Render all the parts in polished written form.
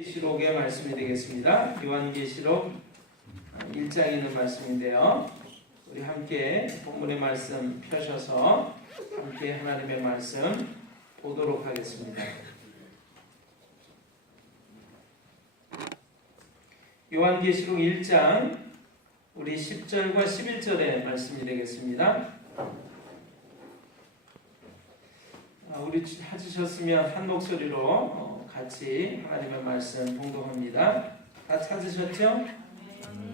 계시록의 말씀이 되겠습니다. 요한계시록 1장에 있는 말씀인데요. 우리 함께 본문의 말씀 펴셔서 함께 하나님의 말씀 보도록 하겠습니다. 요한계시록 1장 우리 10절과 11절의 말씀이 되겠습니다. 우리 찾으셨으면 한 목소리로 같이 하나님의 말씀 봉독합니다. 다 찾으셨죠?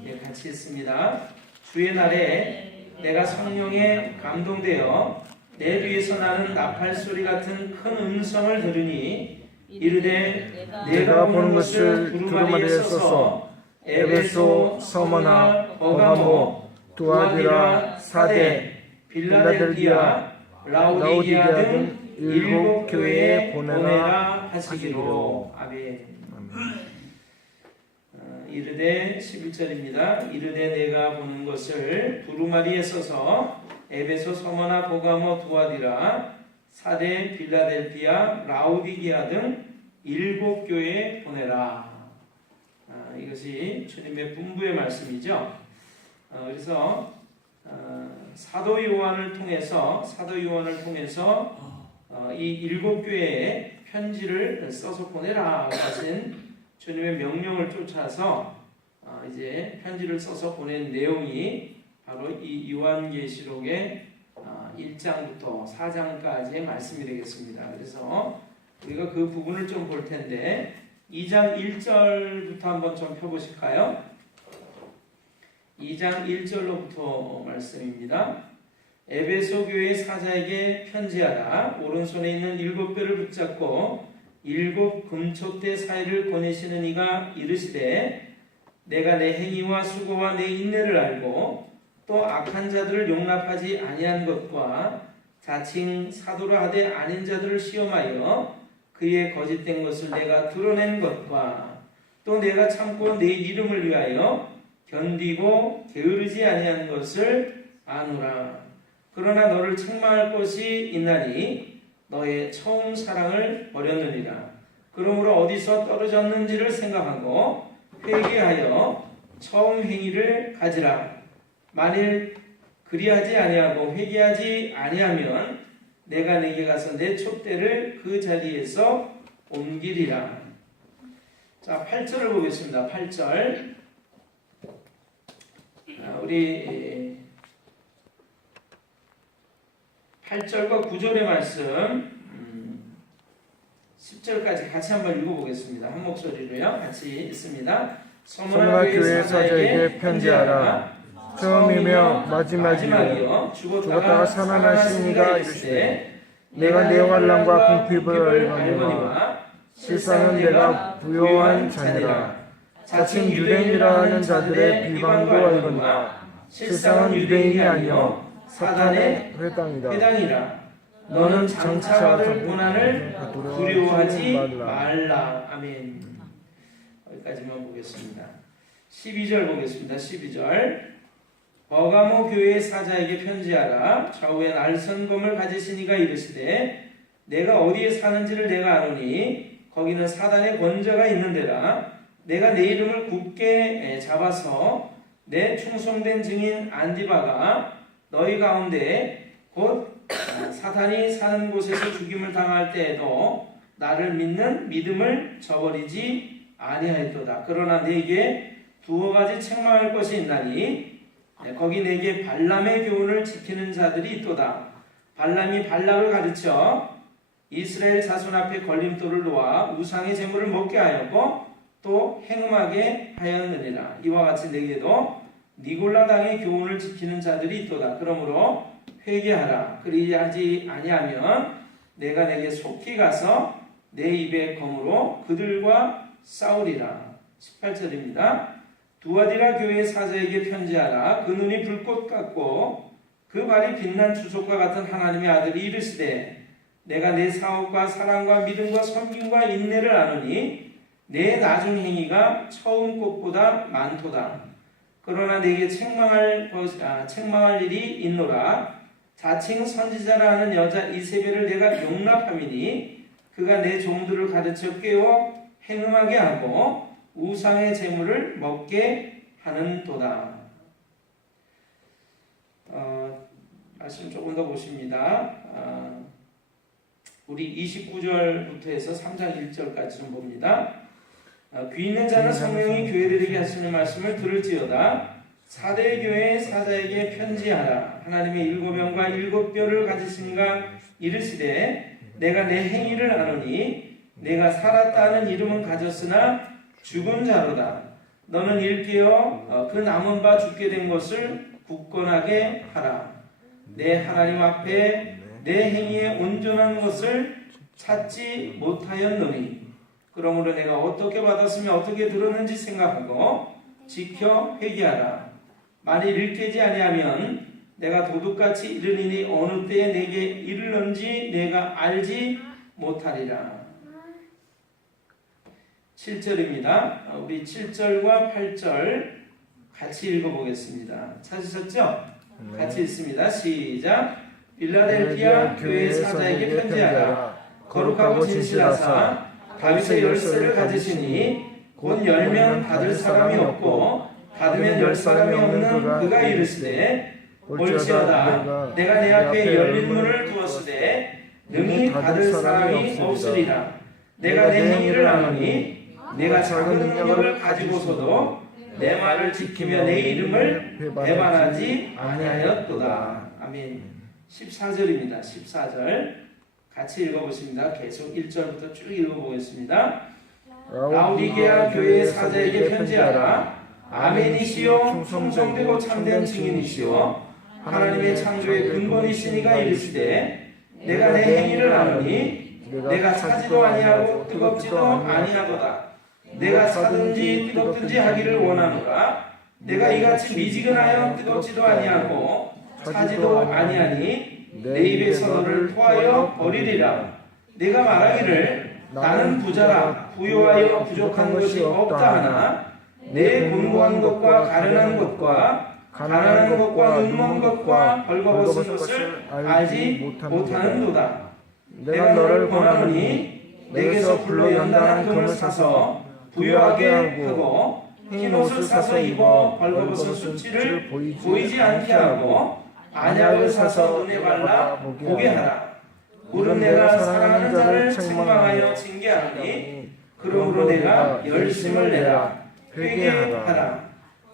예, 같이 읽습니다. 주의 날에 내가 성령에 감동되어 내 뒤에서 나는 나팔 소리 같은 큰 음성을 들으니 이르되 내가 보는 것을 두루마리에 써서 에베소, 서머나, 버가모, 두아디라, 사데, 빌라델비아, 라오디게아 등 7 교회에 보내라 하시기로. 아멘. 이르되 11절입니다. 이르되 내가 보는 것을 두루마리에 써서 에베소, 서머나, 버가모, 두아디라, 사데, 빌라델비아, 라오디게아 등 7 교회에 보내라. 이것이 주님의 분부의 말씀이죠. 그래서 사도 요한을 통해서 이 7 교회에 편지를 써서 보내라 하신 주님의 명령을 쫓아서 이제 편지를 써서 보낸 내용이 바로 이 요한계시록의 1장부터 4장까지의 말씀이 되겠습니다. 그래서 우리가 그 부분을 좀 볼 텐데 2장 1절부터 한번 좀 펴보실까요? 2장 1절로부터 말씀입니다. 에베소 교회 사자에게 편지하라. 오른손에 있는 7뼈를 붙잡고 7 금촛대 사이를 보내시는 이가 이르시되 내가 내 행위와 수고와 내 인내를 알고 또 악한 자들을 용납하지 아니한 것과 자칭 사도라 하되 아닌 자들을 시험하여 그의 거짓된 것을 내가 드러낸 것과 또 내가 참고 내 이름을 위하여 견디고 게으르지 아니한 것을 아노라. 그러나 너를 책망할 것이 있나니 너의 처음 사랑을 버렸느니라. 그러므로 어디서 떨어졌는지를 생각하고 회개하여 처음 행위를 가지라. 만일 그리하지 아니하고 회개하지 아니하면 내가 네게 가서 내 촛대를 그 자리에서 옮기리라. 자, 8절을 보겠습니다. 8절. 우리 8절과 9절의 말씀 10절까지 같이 한번 읽어보겠습니다. 한 목소리로요. 같이 읽습니다. 서머나 교회 사자에게 편지하라. 처음이며 마지막이요 죽었다가 살아나신 이가 이르시되 내가 내 환난과 궁핍을 알거니와 실상은 내가 부요한 자니라. 자칭 유대인이라 하는 자들의 비방도 알거니와 실상은 유대인이 아니요 사탄의 회당이라. 너는 장차 받을 고난을 두려워하지 말라. 아멘. 여기까지만 보겠습니다. 12절 보겠습니다. 12절. 버가모 교회의 사자에게 편지하라. 좌우에 날선검을 가지신 이가 이르시되 내가 어디에 사는지를 내가 아노니 거기는 사단의 권자가 있는데라. 내가 내 이름을 굳게 잡아서 내 충성된 증인 안디바가 너희 가운데 곧 사탄이 사는 곳에서 죽임을 당할 때에도 나를 믿는 믿음을 저버리지 아니하였도다. 그러나 내게 2가지 책망할 것이 있나니 거기 내게 발람의 교훈을 지키는 자들이 있도다. 발람이 발락을 가르쳐 이스라엘 자손 앞에 걸림돌을 놓아 우상의 제물을 먹게 하였고 또 행음하게 하였느니라. 이와 같이 내게도 니골라 당의 교훈을 지키는 자들이 있도다. 그러므로 회개하라. 그리하지 아니하면 내가 내게 속히 가서 내 입의 검으로 그들과 싸우리라. 18절입니다. 두아디라 교회 사자에게 편지하라. 그 눈이 불꽃 같고 그 발이 빛난 주석과 같은 하나님의 아들이 이르시되 내가 내 사업과 사랑과 믿음과 섬김과 인내를 아노니 내 나중 행위가 처음 것보다 많도다. 그러나 내게 책망할 일이 있노라. 자칭 선지자라 하는 여자 이세벨을 내가 용납함이니 그가 내 종들을 가르쳐 깨워 행음하게 하고 우상의 재물을 먹게 하는도다. 말씀 조금 더 보십니다. 우리 29절부터 해서 3장 1절까지 좀 봅니다. 귀 있는 자는 성령이 교회를 이르게 하시는 말씀을 들을지어다. 사대 교회의 사자에게 편지하라. 하나님의 일곱 영과 일곱 뼈를 가지시니가 이르시되 내가 내 행위를 아노니 내가 살았다 하는 이름은 가졌으나 죽은 자로다. 너는 일깨어 그 남은 바 죽게 된 것을 굳건하게 하라. 내 하나님 앞에 내 행위에 온전한 것을 찾지 못하였노니 그러므로 내가 어떻게 받았으며 어떻게 들었는지 생각하고 지켜 회개하라. 만일 일깨지 아니하면 내가 도둑같이 이르리니 어느 때에 내게 이르는지 내가 알지 못하리라. 7절입니다. 우리 7절과 8절 같이 읽어보겠습니다. 찾으셨죠? 네. 같이 읽습니다. 시작. 빌라델피아 교회 사자에게 편지하라. 거룩하고 진실하사 다윗의 열쇠를 가지시니 곧 열면 닫을 사람이 없고 닫으면 열 사람이 없는 그가 이르시되 볼지어다 내가 내 앞에 열린 문을 두었으되 능히 닫을 사람이 없으리라. 내가 내 행위를 아노니 내가 작은 능력을 가지고서도 내 말을 지키며 내 이름을 배반하지 아니하였도다. 아멘. 14절입니다. 14절 같이 읽어보십니다. 계속 1절부터 쭉 읽어보겠습니다. 라오디게아 교회의 사자에게 편지하라. 아멘이시요 충성되고 참된 증인이시요 하나님의 창조의 근본이시니가 이르시되 내가 내 행위를 아노니 내가 차지도 아니하고 뜨겁지도 아니하도다. 내가 차든지 뜨겁든지 하기를 원하노라. 내가 이같이 미지근하여 뜨겁지도 아니하고 차지도 아니하니 내 입에서 너를 토하여 버리리라. 내가 말하기를 나는 부자라 부요하여 부족한 것이 없다 하나 내 곤고한 것과 가련한 것과 가난한 것과 눈먼 것과 벌거벗은 것을 알지 못하는도다. 내가 너를 권하노니 내게서 불로 연단한 금을 사서 부요하게 하고 흰 옷을 사서 입어 벌거벗은 수치를 보이지 않게 하고 안약을 사서 눈에 발라 보게 하라. 물은 내가 사랑하는 자를 책망하여 징계하니 그러므로 내가 열심을 내라. 회개하라.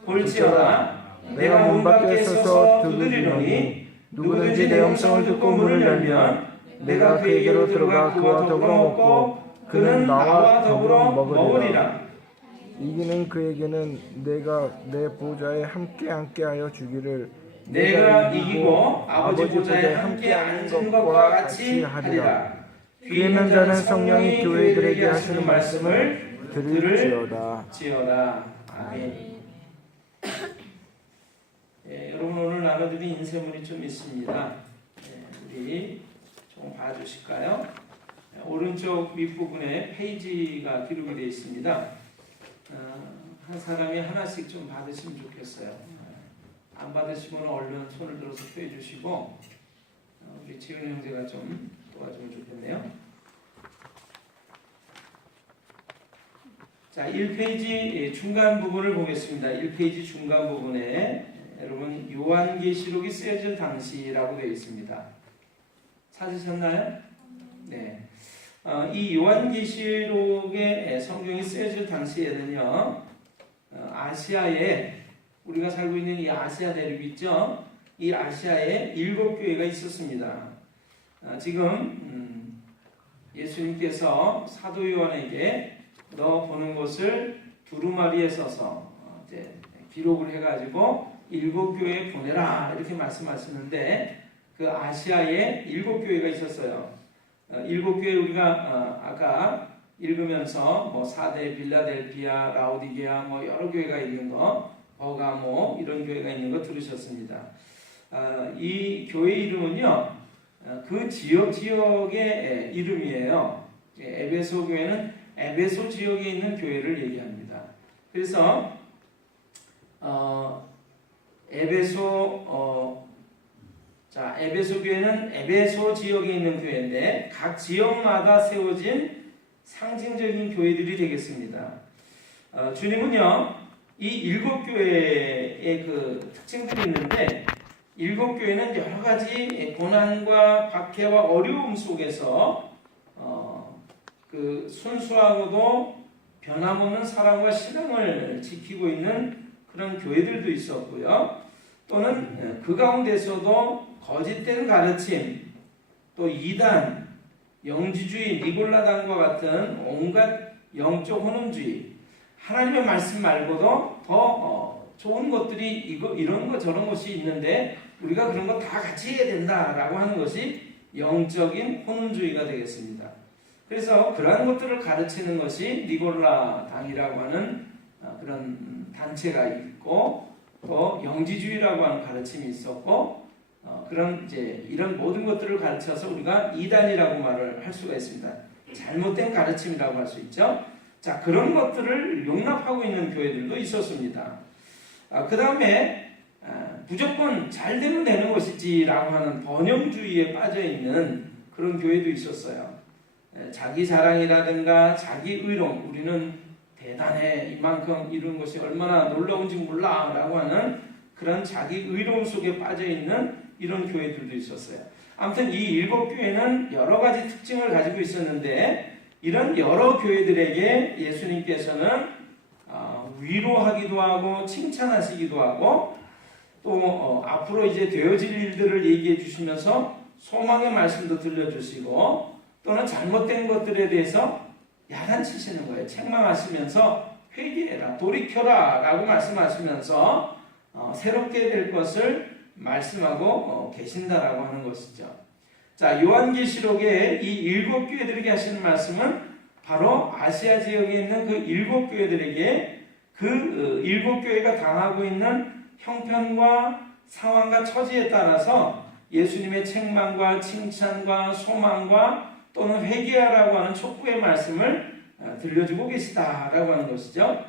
볼지어다 내가 문 밖에 서서 두드리노니 누구든지 내 음성을 듣고 문을 열면 내가 그에게로 들어가 그와 더불어 먹고 그는 나와 더불어 먹으리라. 이기는 그에게는 내가 내 보좌에 함께 앉게하여 주기를 내가 이기고 아버지 보좌에 함께 앉은 것과 같이 하리라. 귀 있는 자는 성령이 교회들에게 하시는 말씀을 들을지어다. 아멘. 여러분 오늘 나눠드린 인쇄물이 좀 있습니다. 우리 좀 봐주실까요? 오른쪽 밑부분에 페이지가 기록이 되어 있습니다. 한 사람이 하나씩 좀 받으시면 좋겠어요. 안 받으시면 얼른 손을 들어서 표해 주시고 우리 지은 형제가 좀 도와주면 좋겠네요. 자, 1페이지 중간 부분을 보겠습니다. 1페이지 중간 부분에 여러분 요한계시록이 쓰여질 당시라고 되어 있습니다. 찾으셨나요? 네. 이 요한계시록의 성경이 쓰여질 당시에는요, 아시아에 우리가 살고 있는 이 아시아 대륙 있죠? 이 아시아에 7교회가 있었습니다. 지금 예수님께서 사도 요한에게 너 보는 것을 두루마리에 써서 이제 기록을 해가지고 7교회에 보내라 이렇게 말씀하시는데 그 아시아에 7교회가 있었어요. 7교회 우리가 아까 읽으면서 뭐 사대, 빌라델피아, 라오디게아 뭐 여러 교회가 있는 거, 버가모 이런 교회가 있는 거 들으셨습니다. 이 교회 이름은요 그 지역의 이름이에요. 에베소 교회는 에베소 지역에 있는 교회를 얘기합니다. 그래서 에베소 교회는 에베소 지역에 있는 교회인데 각 지역마다 세워진 상징적인 교회들이 되겠습니다. 주님은요, 이 7교회의 그 특징들이 있는데 7교회는 여러 가지 고난과 박해와 어려움 속에서 그 순수하고도 변함없는 사랑과 신앙을 지키고 있는 그런 교회들도 있었고요. 또는 그 가운데서도 거짓된 가르침, 또 이단, 영지주의, 니골라당과 같은 온갖 영적 혼돈주의, 하나님의 말씀 말고도 더 좋은 것들이 이런 거 저런 것이 있는데 우리가 그런 거 다 같이 해야 된다라고 하는 것이 영적인 혼돈주의가 되겠습니다. 그래서 그러한 것들을 가르치는 것이 니골라당이라고 하는 그런 단체가 있고, 또 영지주의라고 하는 가르침이 있었고, 그런 이제 이런 모든 것들을 가르쳐서 우리가 이단이라고 말을 할 수가 있습니다. 잘못된 가르침이라고 할 수 있죠. 자, 그런 것들을 용납하고 있는 교회들도 있었습니다. 그 다음에 무조건 잘 되면 되는 것이지라고 하는 번영주의에 빠져 있는 그런 교회도 있었어요. 자기 자랑이라든가 자기 의론, 우리는 대단해, 이만큼 이룬 것이 얼마나 놀라운지 몰라라고 하는 그런 자기 의론 속에 빠져 있는 이런 교회들도 있었어요. 아무튼 이 7교회는 여러 가지 특징을 가지고 있었는데, 이런 여러 교회들에게 예수님께서는 위로하기도 하고 칭찬하시기도 하고, 또 앞으로 이제 되어질 일들을 얘기해 주시면서 소망의 말씀도 들려주시고, 또는 잘못된 것들에 대해서 야단치시는 거예요. 책망하시면서 회개해라, 돌이켜라 라고 말씀하시면서 새롭게 될 것을 말씀하고 계신다라고 하는 것이죠. 자, 요한계시록에 이 7교회들에게 하시는 말씀은 바로 아시아 지역에 있는 그 7교회들에게 그 7교회가 당하고 있는 형편과 상황과 처지에 따라서 예수님의 책망과 칭찬과 소망과 또는 회개하라고 하는 촉구의 말씀을 들려주고 계시다라고 하는 것이죠.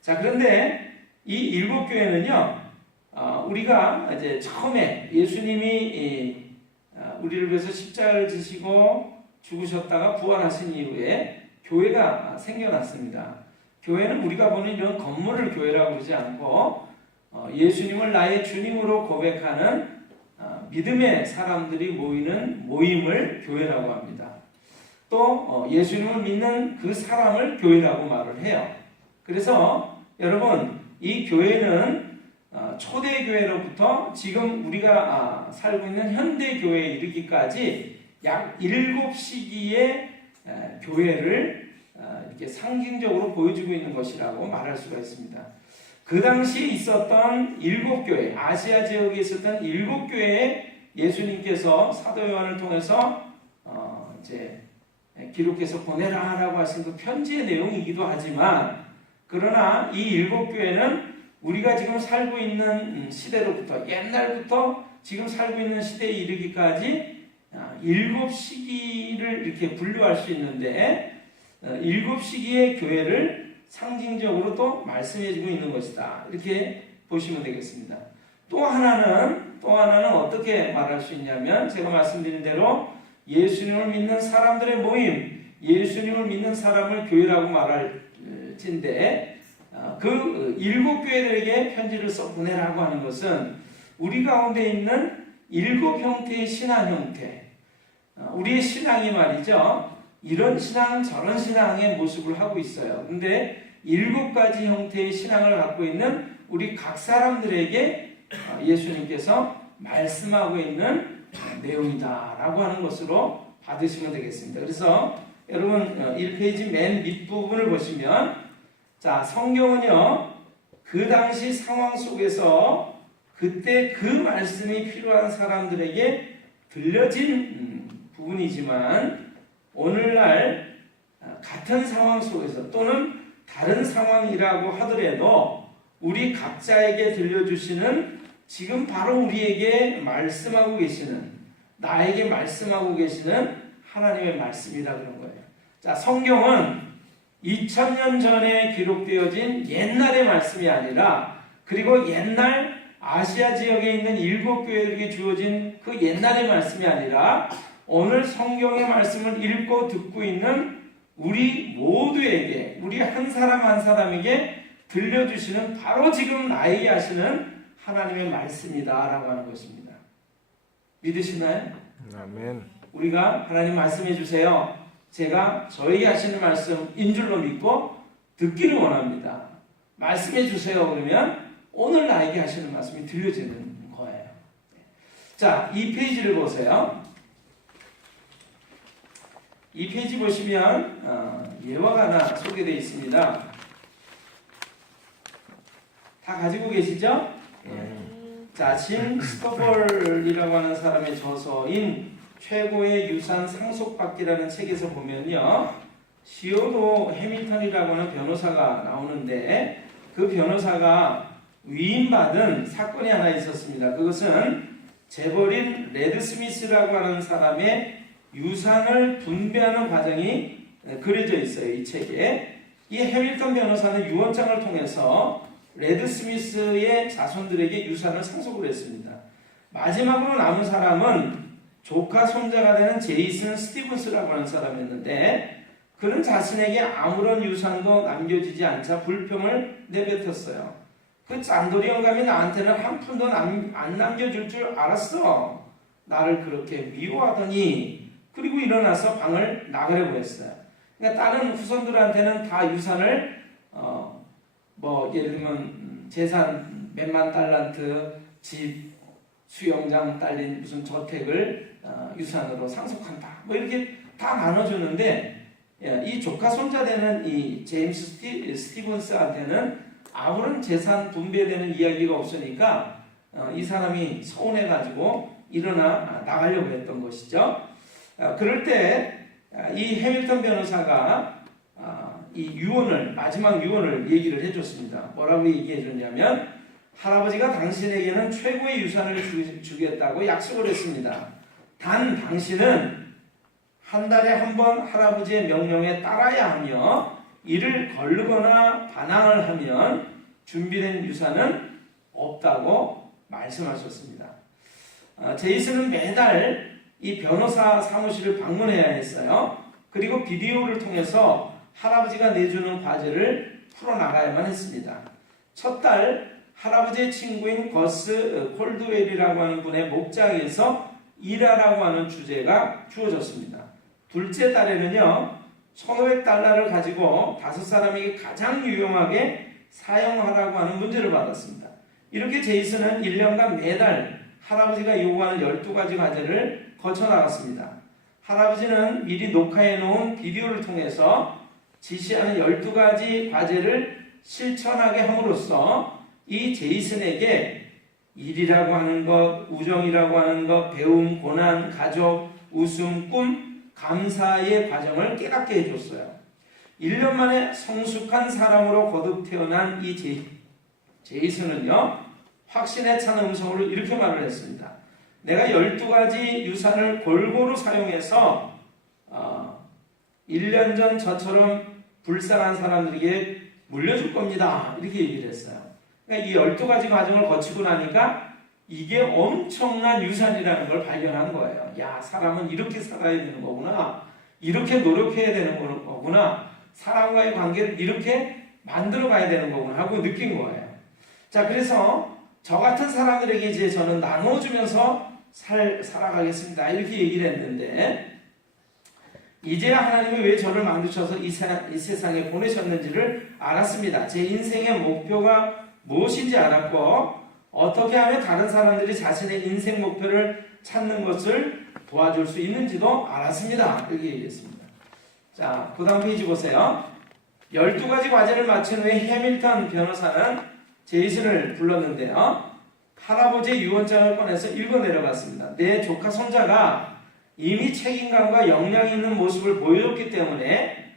자, 그런데 이 7교회는요, 우리가 이제 처음에 예수님이 우리를 위해서 십자가를 지시고 죽으셨다가 부활하신 이후에 교회가 생겨났습니다. 교회는 우리가 보는 이런 건물을 교회라고 그러지 않고 예수님을 나의 주님으로 고백하는 믿음의 사람들이 모이는 모임을 교회라고 합니다. 또 예수님을 믿는 그 사람을 교회라고 말을 해요. 그래서 여러분, 이 교회는 초대교회로부터 지금 우리가 살고 있는 현대교회에 이르기까지 약 7시기의 교회를 이렇게 상징적으로 보여주고 있는 것이라고 말할 수가 있습니다. 그 당시에 있었던 7교회, 아시아 지역에 있었던 7교회에 예수님께서 사도 요한을 통해서 이제 기록해서 보내라라고 하신 그 편지의 내용이기도 하지만, 그러나 이 7교회는 우리가 지금 살고 있는 시대로부터, 옛날부터 지금 살고 있는 시대에 이르기까지 7시기를 이렇게 분류할 수 있는데, 7시기의 교회를 상징적으로 또 말씀해주고 있는 것이다, 이렇게 보시면 되겠습니다. 또 하나는 어떻게 말할 수 있냐면, 제가 말씀드린 대로 예수님을 믿는 사람들의 모임, 예수님을 믿는 사람을 교회라고 말할진데, 그 7교회들에게 편지를 써 보내라고 하는 것은 우리 가운데 있는 7 형태의 신앙 형태, 우리의 신앙이 말이죠, 이런 신앙 저런 신앙의 모습을 하고 있어요. 근데 7가지 형태의 신앙을 갖고 있는 우리 각 사람들에게 예수님께서 말씀하고 있는 내용이다라고 하는 것으로 받으시면 되겠습니다. 그래서 여러분 1페이지 맨 밑부분을 보시면, 자, 성경은요, 그 당시 상황 속에서 그때 그 말씀이 필요한 사람들에게 들려진 부분이지만, 오늘날 같은 상황 속에서 또는 다른 상황이라고 하더라도 우리 각자에게 들려주시는, 지금 바로 우리에게 말씀하고 계시는, 나에게 말씀하고 계시는 하나님의 말씀이라 그런 거예요. 자, 성경은 2000년 전에 기록되어진 옛날의 말씀이 아니라, 그리고 옛날 아시아 지역에 있는 7교회에게 주어진 그 옛날의 말씀이 아니라, 오늘 성경의 말씀을 읽고 듣고 있는 우리 모두에게, 우리 한 사람 한 사람에게 들려주시는 바로 지금 나에게 하시는 하나님의 말씀이다라고 하는 것입니다. 믿으시나요? 아멘. 우리가 하나님 말씀해 주세요. 제가 저에게 하시는 말씀인 줄로 믿고 듣기를 원합니다. 말씀해 주세요. 그러면 오늘 나에게 하시는 말씀이 들려지는 거예요. 자, 이 페이지를 보세요. 이 페이지 보시면 예화가 하나 소개되어 있습니다. 다 가지고 계시죠? 자, 짐 스토벌이라고 하는 사람의 저서인 최고의 유산 상속받기라는 책에서 보면요, 시오도 해밀턴이라고 하는 변호사가 나오는데 그 변호사가 위임받은 사건이 하나 있었습니다. 그것은 재벌인 레드 스미스라고 하는 사람의 유산을 분배하는 과정이 그려져 있어요. 이 책에. 이 해밀턴 변호사는 유언장을 통해서 레드 스미스의 자손들에게 유산을 상속을 했습니다. 마지막으로 남은 사람은 조카 손자가 되는 제이슨 스티븐스라고 하는 사람이었는데 그는 자신에게 아무런 유산도 남겨지지 않자 불평을 내뱉었어요. 그 짠돌이 영감이 나한테는 한 푼도 안 남겨줄 줄 알았어. 나를 그렇게 미워하더니. 그리고 일어나서 방을 나가려고 했어요. 그러니까 다른 후손들한테는 다 유산을 예를 들면 재산 몇만 달란트, 집, 수영장 딸린 무슨 저택을 유산으로 상속한다. 뭐 이렇게 다 나눠주는데 이 조카 손자 되는 이 제임스 스티븐스한테는 아무런 재산 분배되는 이야기가 없으니까 이 사람이 서운해가지고 일어나 나가려고 했던 것이죠. 그럴 때 이 해밀턴 변호사가 이 유언을, 마지막 유언을 얘기를 해줬습니다. 뭐라고 얘기해 줬냐면 할아버지가 당신에게는 최고의 유산을 주겠다고 약속을 했습니다. 단 당신은 한 달에 한 번 할아버지의 명령에 따라야 하며 이를 거르거나 반항을 하면 준비된 유산은 없다고 말씀하셨습니다. 제이슨은 매달 이 변호사 사무실을 방문해야 했어요. 그리고 비디오를 통해서 할아버지가 내주는 과제를 풀어나가야만 했습니다. 첫 달 할아버지의 친구인 거스 콜드웰이라고 하는 분의 목장에서 일하라고 하는 주제가 주어졌습니다. 둘째 달에는요, $1,500를 가지고 5사람에게 가장 유용하게 사용하라고 하는 문제를 받았습니다. 이렇게 제이슨은 1년간 매달 할아버지가 요구하는 12가지 과제를 거쳐나갔습니다. 할아버지는 미리 녹화해 놓은 비디오를 통해서 지시하는 12가지 과제를 실천하게 함으로써 이 제이슨에게 일이라고 하는 것, 우정이라고 하는 것, 배움, 고난, 가족, 웃음, 꿈, 감사의 과정을 깨닫게 해줬어요. 1년 만에 성숙한 사람으로 거듭 태어난 이 제이슨은요, 확신에 찬 음성으로 이렇게 말을 했습니다. 내가 12가지 유산을 골고루 사용해서 1년 전 저처럼 불쌍한 사람들에게 물려줄 겁니다. 이렇게 얘기를 했어요. 그러니까 이 12가지 과정을 거치고 나니까 이게 엄청난 유산이라는 걸 발견한 거예요. 야, 사람은 이렇게 살아야 되는 거구나. 이렇게 노력해야 되는 거구나. 사람과의 관계를 이렇게 만들어 가야 되는 거구나 하고 느낀 거예요. 자, 그래서 저 같은 사람들에게 이제 저는 나눠주면서 살아가겠습니다. 이렇게 얘기를 했는데, 이제야 하나님이 왜 저를 만드셔서 이 세상에 보내셨는지를 알았습니다. 제 인생의 목표가 무엇인지 알았고, 어떻게 하면 다른 사람들이 자신의 인생 목표를 찾는 것을 도와줄 수 있는지도 알았습니다. 이렇게 얘기했습니다. 자, 그 다음 페이지 보세요. 12가지 과제를 마친 후에 해밀턴 변호사는 제이슨을 불렀는데요. 할아버지의 유언장을 꺼내서 읽어 내려갔습니다. 내 조카 손자가 이미 책임감과 역량 있는 모습을 보여줬기 때문에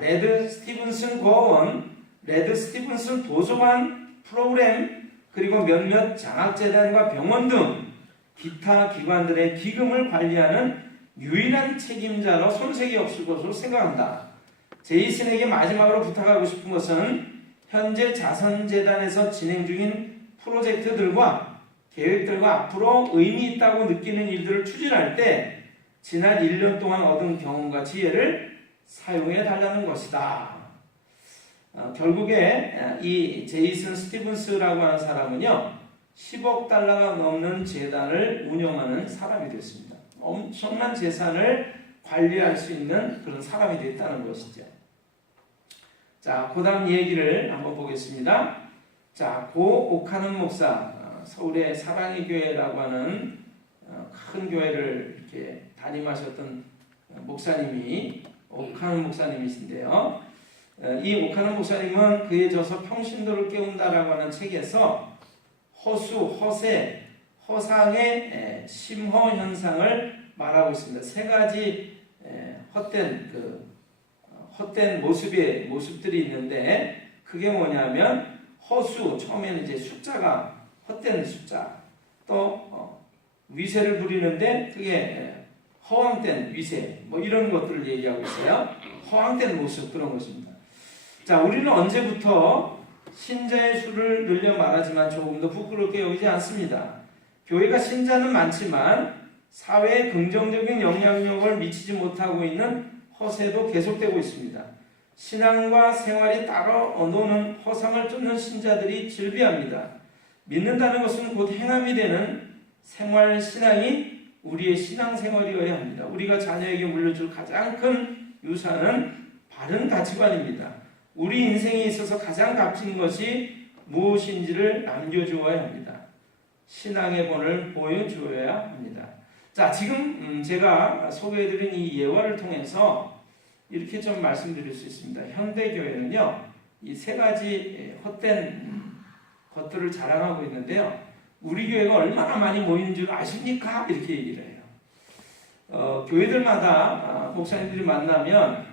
레드 스티븐슨 고원, 레드 스티븐슨 도서관 프로그램, 그리고 몇몇 장학재단과 병원 등 기타 기관들의 기금을 관리하는 유일한 책임자로 손색이 없을 것으로 생각한다. 제이슨에게 마지막으로 부탁하고 싶은 것은 현재 자선재단에서 진행 중인 프로젝트들과 계획들과 앞으로 의미 있다고 느끼는 일들을 추진할 때 지난 1년 동안 얻은 경험과 지혜를 사용해 달라는 것이다. 결국에 이 제이슨 스티븐스라고 하는 사람은요, 10억 달러가 넘는 재단을 운영하는 사람이 됐습니다. 엄청난 재산을 관리할 수 있는 그런 사람이 됐다는 것이죠. 자, 그 다음 얘기를 한번 보겠습니다. 자, 고 오카는 목사, 서울의 사랑의 교회라고 하는 큰 교회를 이렇게 담임하셨던 목사님이 오카는 목사님이신데요. 이 오카는 목사님은 그의 저서 평신도를 깨운다라고 하는 책에서 허수, 허세, 허상의 심허 현상을 말하고 있습니다. 세 가지 헛된 모습들이 있는데, 그게 뭐냐면 허수, 처음에는 이제 숫자가 헛된 숫자, 또 위세를 부리는데 그게 허황된 위세, 뭐 이런 것들을 얘기하고 있어요. 허황된 모습, 그런 것입니다. 자, 우리는 언제부터 신자의 수를 늘려 말하지만 조금 더 부끄럽게 여기지 않습니다. 교회가 신자는 많지만 사회에 긍정적인 영향력을 미치지 못하고 있는 허세도 계속되고 있습니다. 신앙과 생활이 따로 노는 허상을 쫓는 신자들이 즐비합니다. 믿는다는 것은 곧 행함이 되는 생활 신앙이 우리의 신앙생활이어야 합니다. 우리가 자녀에게 물려줄 가장 큰 유산은 바른 가치관입니다. 우리 인생에 있어서 가장 값진 것이 무엇인지를 남겨주어야 합니다. 신앙의 본을 보여주어야 합니다. 자, 지금 제가 소개해드린 이 예화를 통해서 이렇게 좀 말씀드릴 수 있습니다. 현대교회는요, 이 세 가지 헛된 것들을 자랑하고 있는데요, 우리 교회가 얼마나 많이 모이는 줄 아십니까? 이렇게 얘기를 해요. 교회들마다 목사님들이 만나면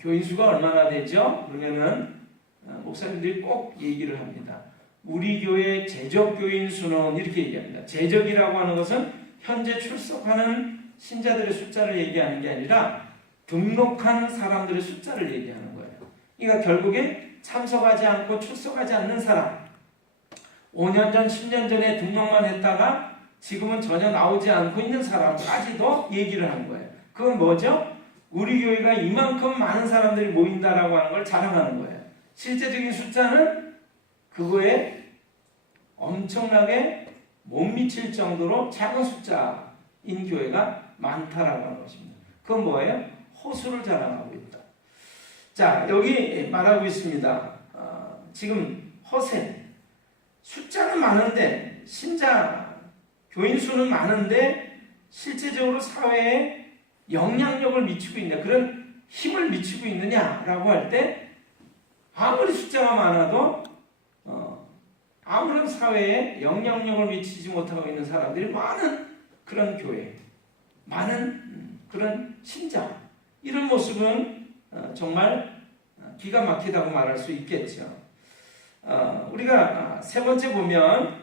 교인 수가 얼마나 되죠? 그러면은 목사님들이 꼭 얘기를 합니다. 우리 교회 재적 교인 수는 이렇게 얘기합니다. 재적이라고 하는 것은 현재 출석하는 신자들의 숫자를 얘기하는 게 아니라 등록한 사람들의 숫자를 얘기하는 거예요. 그러니까 결국에 참석하지 않고 출석하지 않는 사람, 5년 전, 10년 전에 등록만 했다가 지금은 전혀 나오지 않고 있는 사람까지도 얘기를 하는 거예요. 그건 뭐죠? 우리 교회가 이만큼 많은 사람들이 모인다라고 하는 걸 자랑하는 거예요. 실제적인 숫자는 그거에 엄청나게 못 미칠 정도로 작은 숫자인 교회가 많다라고 하는 것입니다. 그건 뭐예요? 허수를 자랑하고 있다. 자, 여기 말하고 있습니다. 지금 허세. 숫자는 많은데, 신자, 교인 수는 많은데, 실제적으로 사회에 영향력을 미치고 있냐, 그런 힘을 미치고 있느냐라고 할 때, 아무리 숫자가 많아도, 아무런 사회에 영향력을 미치지 못하고 있는 사람들이 많은 그런 교회, 많은 그런 신자, 이런 모습은 정말 기가 막히다고 말할 수 있겠죠. 우리가 세 번째 보면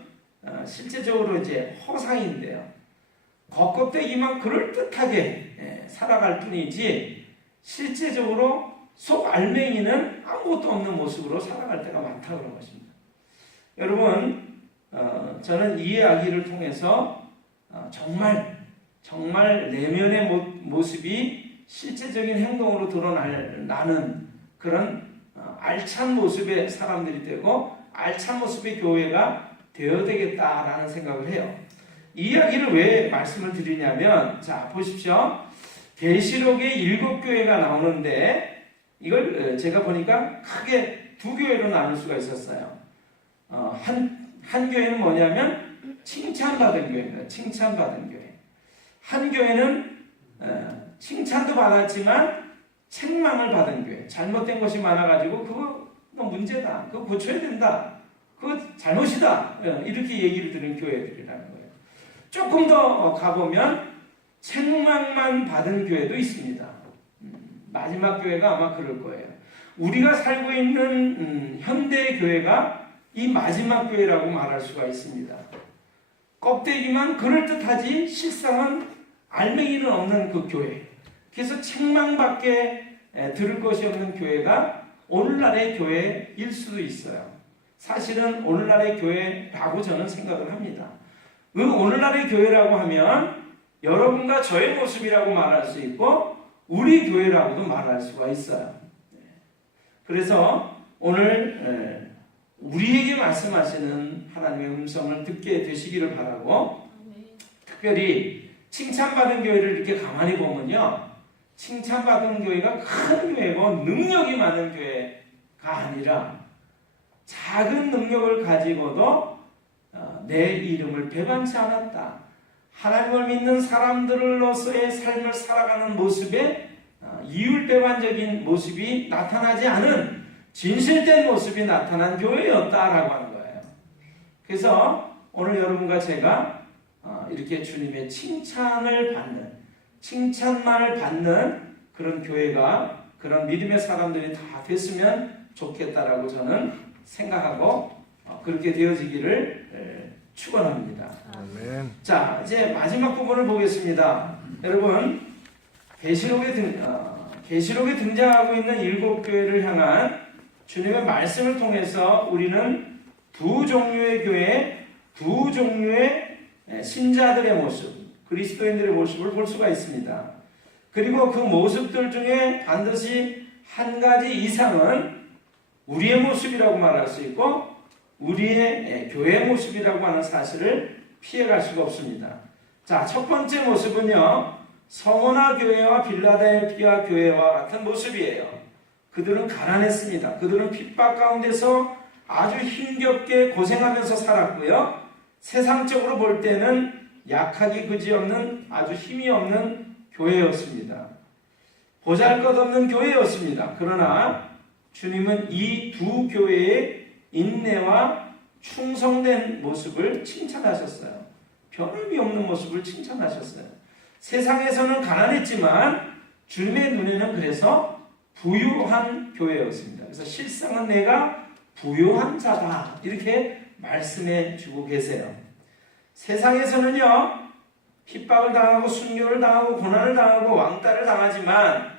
실제적으로 이제 허상인데요. 겉껍데기만 그럴듯하게 살아갈 뿐이지 실제적으로 속 알맹이는 아무것도 없는 모습으로 살아갈 때가 많다고 그런 것입니다. 여러분, 저는 이 이야기를 통해서 정말 내면의 모습이 실제적인 행동으로 드러나는 그런 알찬 모습의 사람들이 되고 알찬 모습의 교회가 되어야 되겠다라는 생각을 해요. 이 이야기를 왜 말씀을 드리냐면, 자, 보십시오. 계시록에 7교회가 나오는데 이걸 제가 보니까 크게 두 교회로 나눌 수가 있었어요. 한 교회는 뭐냐면 칭찬받은 교회입니다. 칭찬받은 교회. 한 교회는 칭찬도 받았지만 책망을 받은 교회. 잘못된 것이 많아가지고 그거 문제다. 그거 고쳐야 된다. 그거 잘못이다. 이렇게 얘기를 들은 교회들이라는 거예요. 조금 더 가보면 책망만 받은 교회도 있습니다. 마지막 교회가 아마 그럴 거예요. 우리가 살고 있는 현대 교회가 이 마지막 교회라고 말할 수가 있습니다. 껍데기만 그럴듯하지 실상은 알맹이는 없는 그 교회. 그래서 책망밖에 들을 것이 없는 교회가 오늘날의 교회일 수도 있어요. 사실은 오늘날의 교회라고 저는 생각을 합니다. 오늘날의 교회라고 하면 여러분과 저의 모습이라고 말할 수 있고, 우리 교회라고도 말할 수가 있어요. 그래서 오늘 우리에게 말씀하시는 하나님의 음성을 듣게 되시기를 바라고, 특별히 칭찬받은 교회를 이렇게 가만히 보면요, 칭찬받은 교회가 큰 교회고 능력이 많은 교회가 아니라 작은 능력을 가지고도 내 이름을 배반치 않았다, 하나님을 믿는 사람들로서의 삶을 살아가는 모습에 이율배반적인 모습이 나타나지 않은 진실된 모습이 나타난 교회였다라고 하는 거예요. 그래서 오늘 여러분과 제가 이렇게 주님의 칭찬을 받는, 칭찬만을 받는 그런 교회가, 그런 믿음의 사람들이 다 됐으면 좋겠다라고 저는 생각하고 그렇게 되어지기를 축원합니다. 아멘. 자, 이제 마지막 부분을 보겠습니다. 여러분, 계시록에 등장하고 있는 7교회를 향한 주님의 말씀을 통해서 우리는 두 종류의 교회, 두 종류의 신자들의 모습, 그리스도인들의 모습을 볼 수가 있습니다. 그리고 그 모습들 중에 반드시 한 가지 이상은 우리의 모습이라고 말할 수 있고 우리의 교회의 모습이라고 하는 사실을 피해갈 수가 없습니다. 자, 첫 번째 모습은요, 서머나 교회와 빌라델피아 교회와 같은 모습이에요. 그들은 가난했습니다. 그들은 핍박 가운데서 아주 힘겹게 고생하면서 살았고요, 세상적으로 볼 때는 약하기 그지없는 아주 힘이 없는 교회였습니다. 보잘것없는 교회였습니다. 그러나 주님은 이 두 교회의 인내와 충성된 모습을 칭찬하셨어요. 변함이 없는 모습을 칭찬하셨어요. 세상에서는 가난했지만 주님의 눈에는 그래서 부유한 교회였습니다. 그래서 실상은 내가 부유한 자다, 이렇게 말씀해 주고 계세요. 세상에서는요, 핍박을 당하고 순교를 당하고 고난을 당하고 왕따를 당하지만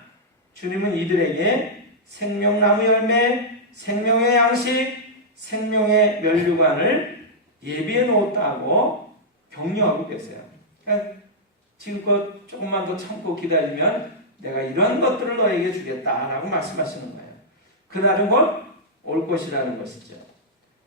주님은 이들에게 생명나무 열매, 생명의 양식, 생명의 면류관을 예비해 놓았다고 격려하고 계세요. 그러니까 지금껏 조금만 더 참고 기다리면 내가 이런 것들을 너에게 주겠다라고 말씀하시는 거예요. 그날은 곧 올 것이라는 것이죠.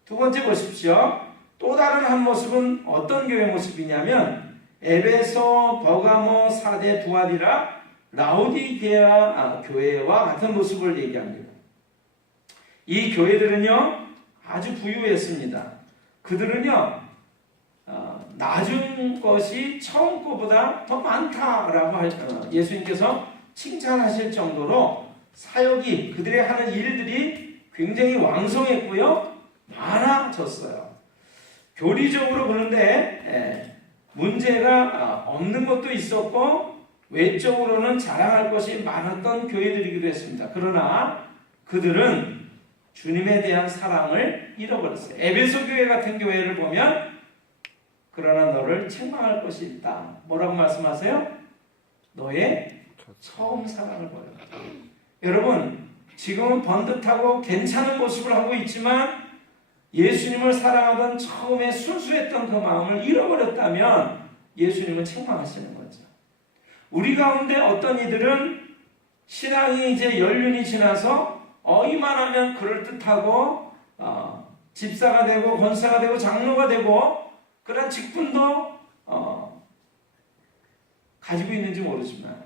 두 번째 보십시오. 또 다른 한 모습은 어떤 교회 모습이냐면 에베소, 버가모, 사데, 두아디라, 라오디게아 교회와 같은 모습을 얘기합니다. 이 교회들은요, 아주 부유했습니다. 그들은요, 낮은 것이 처음 것보다 더 많다라고 예수님께서 칭찬하실 정도로 사역이, 그들의 하는 일들이 굉장히 왕성했고요, 많아졌어요. 교리적으로 보는데 문제가 없는 것도 있었고 외적으로는 자랑할 것이 많았던 교회들이기도 했습니다. 그러나 그들은 주님에 대한 사랑을 잃어버렸어요. 에베소 교회 같은 교회를 보면 그러나 너를 책망할 것이 있다. 뭐라고 말씀하세요? 너의 처음 사랑을 버렸다. 여러분, 지금은 번듯하고 괜찮은 모습을 하고 있지만 예수님을 사랑하던 처음에 순수했던 그 마음을 잃어버렸다면 예수님은 책망하시는 거죠. 우리 가운데 어떤 이들은 신앙이 이제 연륜이 지나서 이만하면 그럴듯하고 집사가 되고 권사가 되고 장로가 되고 그런 직분도 가지고 있는지 모르지만,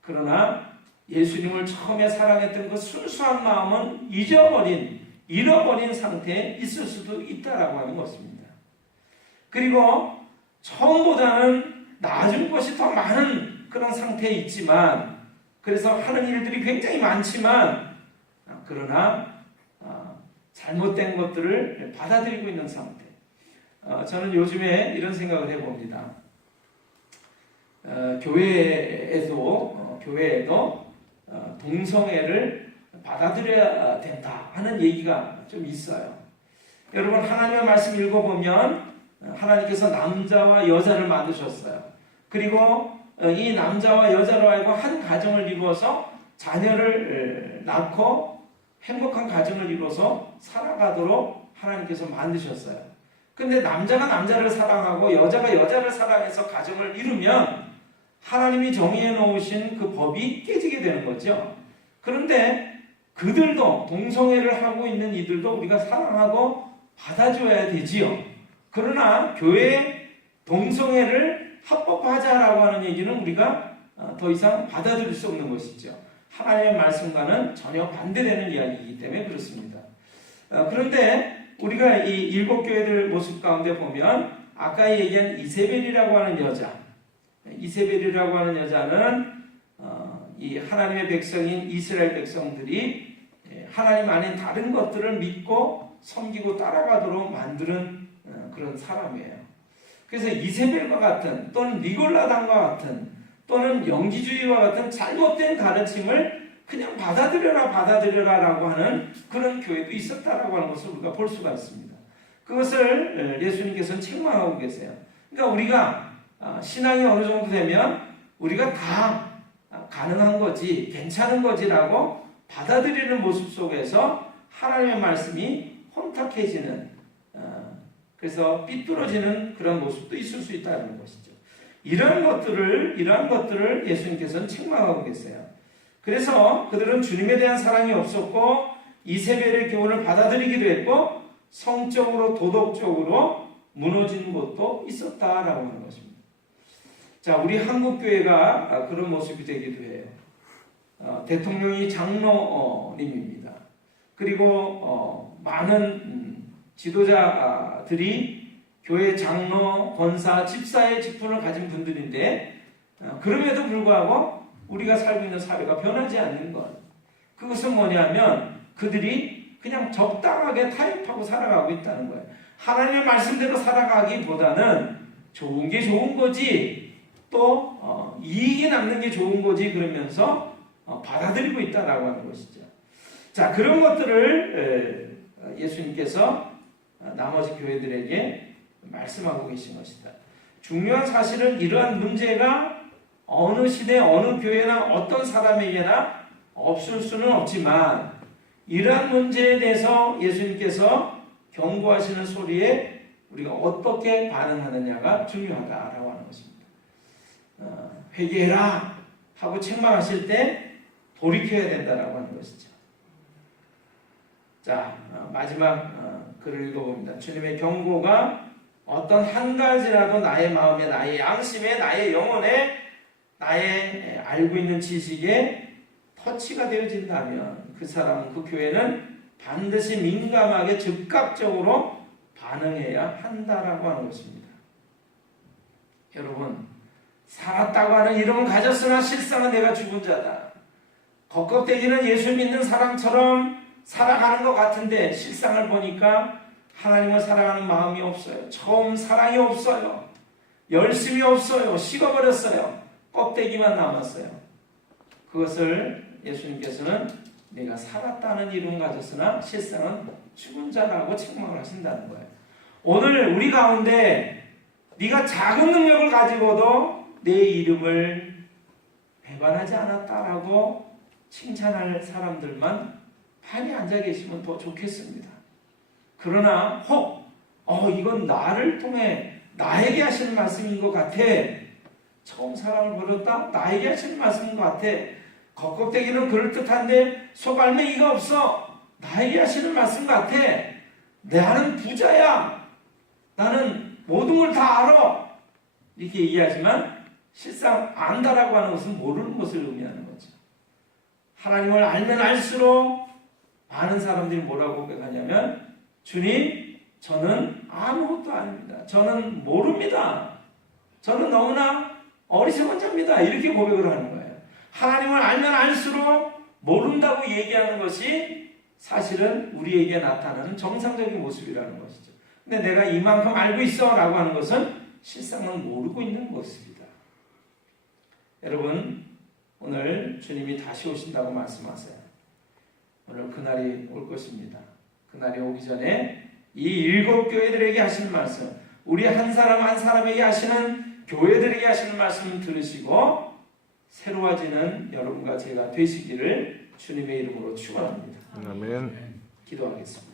그러나 예수님을 처음에 사랑했던 그 순수한 마음은 잃어버린 상태에 있을 수도 있다라고 하는 것입니다. 그리고 처음보다는 낮은 것이 더 많은 그런 상태에 있지만, 그래서 하는 일들이 굉장히 많지만, 그러나 잘못된 것들을 받아들이고 있는 상태. 저는 요즘에 이런 생각을 해봅니다. 교회에도 동성애를 받아들여야 된다 하는 얘기가 좀 있어요. 여러분, 하나님의 말씀 읽어보면 하나님께서 남자와 여자를 만드셨어요. 그리고 이 남자와 여자로 하여금 한 가정을 이루어서 자녀를 낳고 행복한 가정을 이루어서 살아가도록 하나님께서 만드셨어요. 근데 남자가 남자를 사랑하고 여자가 여자를 사랑해서 가정을 이루면 하나님이 정의해 놓으신 그 법이 깨지게 되는 거죠. 그런데 그들도, 동성애를 하고 있는 이들도 우리가 사랑하고 받아줘야 되지요. 그러나 교회 동성애를 합법화하자라고 하는 얘기는 우리가 더 이상 받아들일 수 없는 것이죠. 하나님의 말씀과는 전혀 반대되는 이야기이기 때문에 그렇습니다. 그런데 우리가 이 일곱 교회들 모습 가운데 보면 아까 얘기한 이세벨이라고 하는 여자, 이세벨이라고 하는 여자는 이 하나님의 백성인 이스라엘 백성들이 하나님 아닌 다른 것들을 믿고 섬기고 따라가도록 만드는 그런 사람이에요. 그래서 이세벨과 같은 또는 니골라당과 같은 또는 영지주의와 같은 잘못된 가르침을 그냥 받아들여라라고 하는 그런 교회도 있었다라고 하는 것을 우리가 볼 수가 있습니다. 그것을 예수님께서는 책망하고 계세요. 그러니까 우리가 신앙이 어느 정도 되면 우리가 다 가능한 거지, 괜찮은 거지라고 받아들이는 모습 속에서 하나님의 말씀이 혼탁해지는, 그래서 삐뚤어지는 그런 모습도 있을 수 있다는 것이죠. 이러한 것들을 예수님께서는 책망하고 계세요. 그래서 그들은 주님에 대한 사랑이 없었고 이세벨의 교훈을 받아들이기도 했고 성적으로 도덕적으로 무너진 것도 있었다라고 하는 것입니다. 자, 우리 한국교회가 그런 모습이 되기도 해요. 대통령이 장로님입니다. 그리고 많은 지도자들이 교회 장로, 권사, 집사의 직분을 가진 분들인데 그럼에도 불구하고 우리가 살고 있는 사회가 변하지 않는 것. 그것은 뭐냐면 그들이 그냥 적당하게 타협하고 살아가고 있다는 거예요. 하나님의 말씀대로 살아가기보다는 좋은 게 좋은 거지 또 이익이 남는 게 좋은 거지 그러면서 받아들이고 있다라고 하는 것이죠. 자, 그런 것들을 예수님께서 나머지 교회들에게 말씀하고 계신 것이다. 중요한 사실은 이러한 문제가 어느 시대, 어느 교회나 어떤 사람에게나 없을 수는 없지만 이러한 문제에 대해서 예수님께서 경고하시는 소리에 우리가 어떻게 반응하느냐가 중요하다라고 하는 것입니다. 회개해라 하고 책망하실 때 돌이켜야 된다라고 하는 것이죠. 자, 마지막 글을 읽어봅니다. 주님의 경고가 어떤 한 가지라도 나의 마음에, 나의 양심에, 나의 영혼에, 나의 알고 있는 지식에 터치가 되어진다면 그 사람은, 그 교회는 반드시 민감하게 즉각적으로 반응해야 한다라고 하는 것입니다. 여러분, 살았다고 하는 이름은 가졌으나 실상은 내가 죽은 자다. 겉껍데기는 예수 믿는 사람처럼 살아가는 것 같은데 실상을 보니까 하나님을 사랑하는 마음이 없어요. 처음 사랑이 없어요. 열심이 없어요. 식어버렸어요. 껍데기만 남았어요. 그것을 예수님께서는 내가 살았다는 이름 가졌으나 실상은 죽은 자라고 책망을 하신다는 거예요. 오늘 우리 가운데 네가 작은 능력을 가지고도 내 이름을 배반하지 않았다라고 칭찬할 사람들만 판이 앉아 계시면 더 좋겠습니다. 그러나 혹 이건 나를 통해 나에게 하시는 말씀인 것 같아. 처음 사랑을 버렸다? 나에게 하시는 말씀인 것 같아. 겉껍데기는 그럴듯한데 속알맹이가 없어. 나에게 하시는 말씀 같아. 나는 부자야. 나는 모든 걸 다 알아. 이렇게 얘기하지만 실상 안다라고 하는 것은 모르는 것을 의미하는 거죠. 하나님을 알면 알수록 많은 사람들이 뭐라고 고백하냐면 주님, 저는 아무것도 아닙니다. 저는 모릅니다. 저는 너무나 어리석은 자입니다. 이렇게 고백을 하는 거예요. 하나님을 알면 알수록 모른다고 얘기하는 것이 사실은 우리에게 나타나는 정상적인 모습이라는 것이죠. 근데 내가 이만큼 알고 있어 라고 하는 것은 실상은 모르고 있는 것입니다. 여러분, 오늘 주님이 다시 오신다고 말씀하세요. 오늘 그날이 올 것입니다. 그날이 오기 전에 이 일곱 교회들에게 하시는 말씀, 우리 한 사람 한 사람에게 하시는, 교회들에게 하시는 말씀 들으시고 새로워지는 여러분과 제가 되시기를 주님의 이름으로 축원합니다. 아멘. 기도하겠습니다.